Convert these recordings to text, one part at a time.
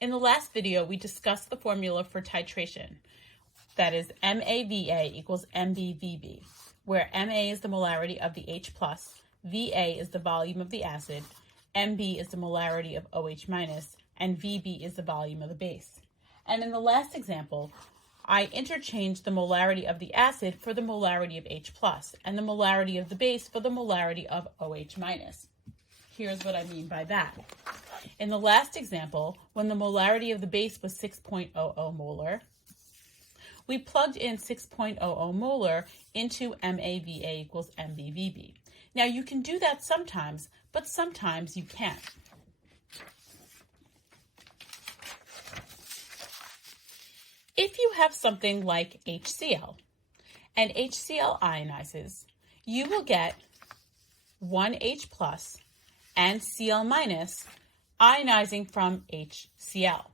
In the last video, we discussed the formula for titration. That is MAVA equals MBVB, where MA is the molarity of the H+, VA is the volume of the acid, MB is the molarity of OH-, and VB is the volume of the base. And in the last example, I interchanged the molarity of the acid for the molarity of H+, and the molarity of the base for the molarity of OH-. Here's what I mean by that. In the last example, when the molarity of the base was 6.00 molar, we plugged in 6.00 molar into MAVA equals MBVB. Now you can do that sometimes, but sometimes you can't. If you have something like HCl, and HCl ionizes, you will get 1H plus and Cl minus ionizing from HCl.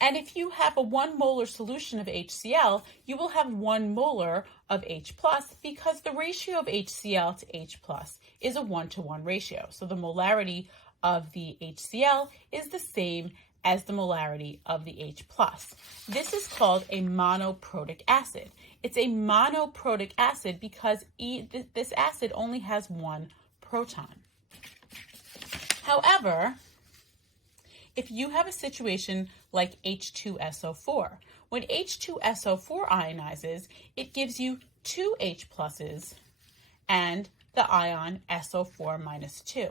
And if you have a 1 molar solution of HCl, you will have 1 molar of H plus because the ratio of HCl to H plus is a 1-to-1 ratio. So the molarity of the HCl is the same as the molarity of the H plus. This is called a monoprotic acid. It's a monoprotic acid because this acid only has 1 proton. However, if you have a situation like H2SO4, when H2SO4 ionizes, it gives you 2 H pluses and the ion SO4 minus 2.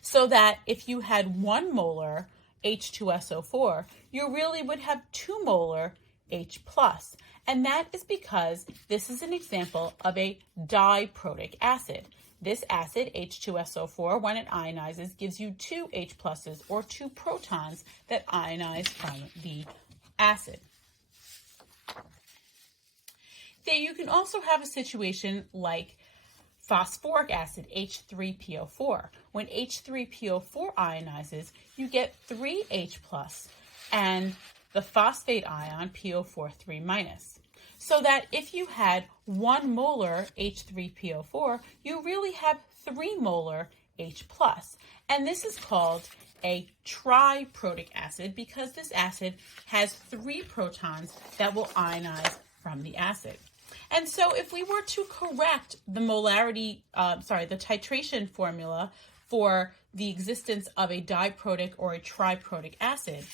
So that if you had 1 molar H2SO4, you really would have 2 molar H plus. And that is because this is an example of a diprotic acid. This acid, H2SO4, when it ionizes, gives you 2 H pluses or 2 protons that ionize from the acid. Then you can also have a situation like phosphoric acid, H3PO4. When H3PO4 ionizes, you get 3 H plus and the phosphate ion, PO4 3-. So that if you had 1 molar H3PO4, you really have 3 molar H plus. And this is called a triprotic acid because this acid has 3 protons that will ionize from the acid. And so if we were to correct the the titration formula for the existence of a diprotic or a triprotic acid,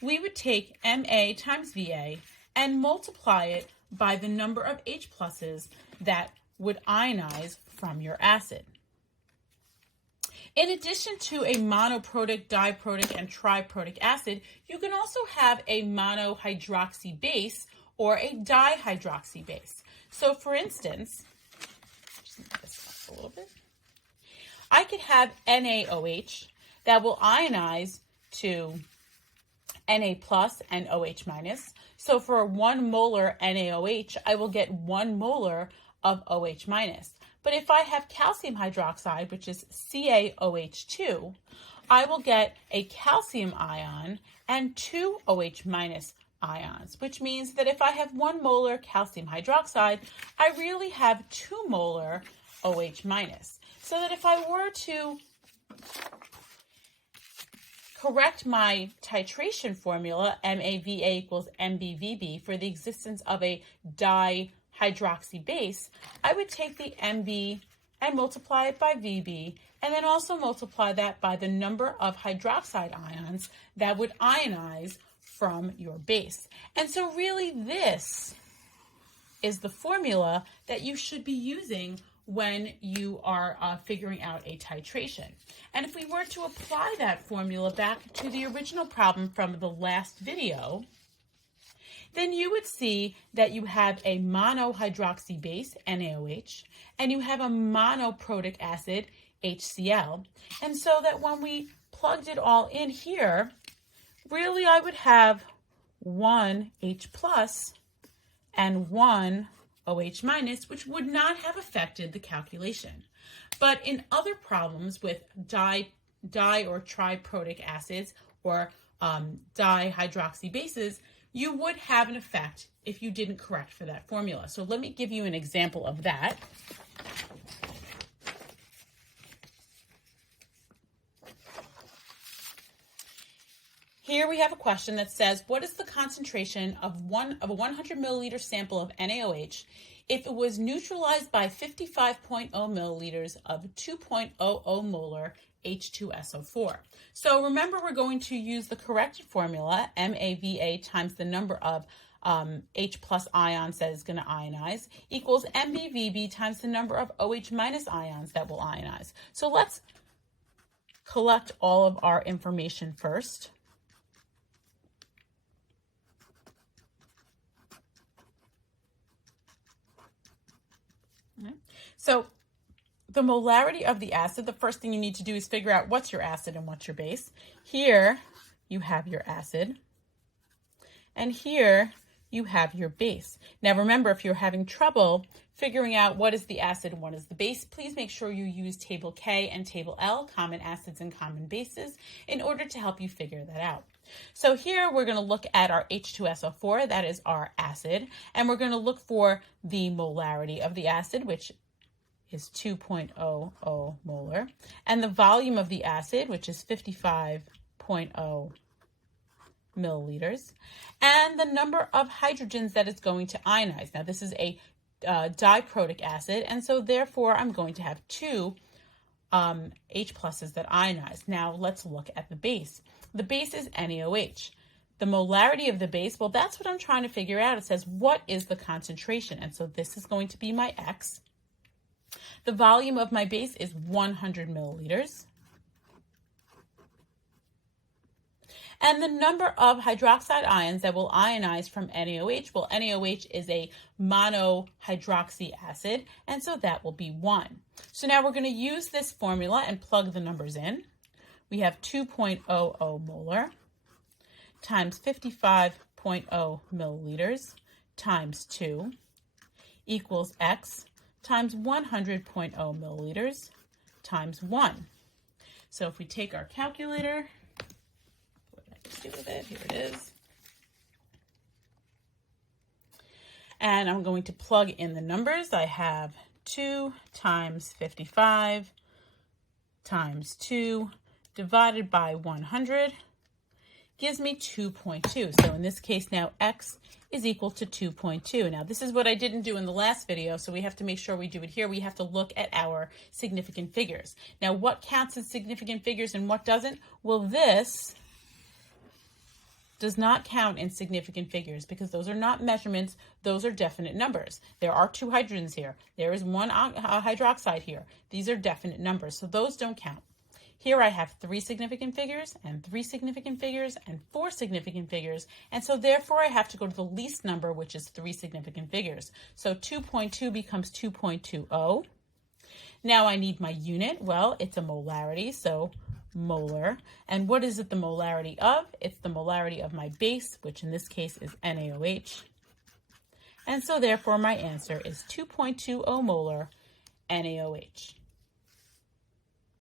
we would take Ma times Va and multiply it by the number of H pluses that would ionize from your acid. In addition to a monoprotic, diprotic, and triprotic acid, you can also have a monohydroxy base or a dihydroxy base. So for instance, just move this up a little bit. I could have NaOH that will ionize to Na plus and OH minus. So for 1 molar NaOH, I will get 1 molar of OH minus. But if I have calcium hydroxide, which is CaOH2, I will get a calcium ion and 2 OH minus ions, which means that if I have 1 molar calcium hydroxide, I really have 2 molar OH minus. So that if I were to correct my titration formula, MAVA equals MBVB, for the existence of a dihydroxy base, I would take the MB and multiply it by VB, and then also multiply that by the number of hydroxide ions that would ionize from your base. And so really this is the formula that you should be using when you are figuring out a titration. And if we were to apply that formula back to the original problem from the last video, then you would see that you have a monohydroxy base, NaOH, and you have a monoprotic acid, HCl. And so that when we plugged it all in here, really I would have 1 H plus and 1 OH minus, which would not have affected the calculation. But in other problems with di or triprotic acids or dihydroxy bases, you would have an effect if you didn't correct for that formula. So let me give you an example of that. Here we have a question that says, what is the concentration of a 100 milliliter sample of NaOH if it was neutralized by 55.0 milliliters of 2.00 molar H2SO4? So remember, we're going to use the correct formula, MAVA times the number of H plus ions that is going to ionize equals MBVB times the number of OH minus ions that will ionize. So let's collect all of our information first. So the molarity of the acid, the first thing you need to do is figure out what's your acid and what's your base. Here you have your acid, and here you have your base. Now remember, if you're having trouble figuring out what is the acid and what is the base, please make sure you use Table K and Table L, common acids and common bases, in order to help you figure that out. So here we're going to look at our H2SO4, that is our acid, and we're going to look for the molarity of the acid, which is 2.00 molar, and the volume of the acid, which is 55.0 milliliters, and the number of hydrogens that it's going to ionize. Now this is a diprotic acid, and so therefore I'm going to have two H pluses that ionize. Now let's look at the base. The base is NaOH. The molarity of the base, well, that's what I'm trying to figure out. It says, what is the concentration? And so this is going to be my X. The volume of my base is 100 milliliters. And the number of hydroxide ions that will ionize from NaOH, well, NaOH is a monohydroxy acid, and so that will be 1. So now we're going to use this formula and plug the numbers in. We have 2.00 molar times 55.0 milliliters times 2 equals X times 100.0 milliliters times 1. So if we take our calculator, what did I just do with it? Here it is. And I'm going to plug in the numbers. I have 2 times 55 times 2 divided by 100 gives me 2.2. So in this case now, X is equal to 2.2. Now this is what I didn't do in the last video, so we have to make sure we do it here. We have to look at our significant figures. Now what counts as significant figures and what doesn't? Well, this does not count in significant figures because those are not measurements, those are definite numbers. There are 2 hydrogens here. There is 1 hydroxide here. These are definite numbers, so those don't count. Here I have 3 significant figures and 3 significant figures and 4 significant figures, and so therefore I have to go to the least number, which is 3 significant figures. So 2.2 becomes 2.20. Now I need my unit. Well, it's a molarity, so molar. And what is it the molarity of? It's the molarity of my base, which in this case is NaOH. And so therefore my answer is 2.20 molar NaOH.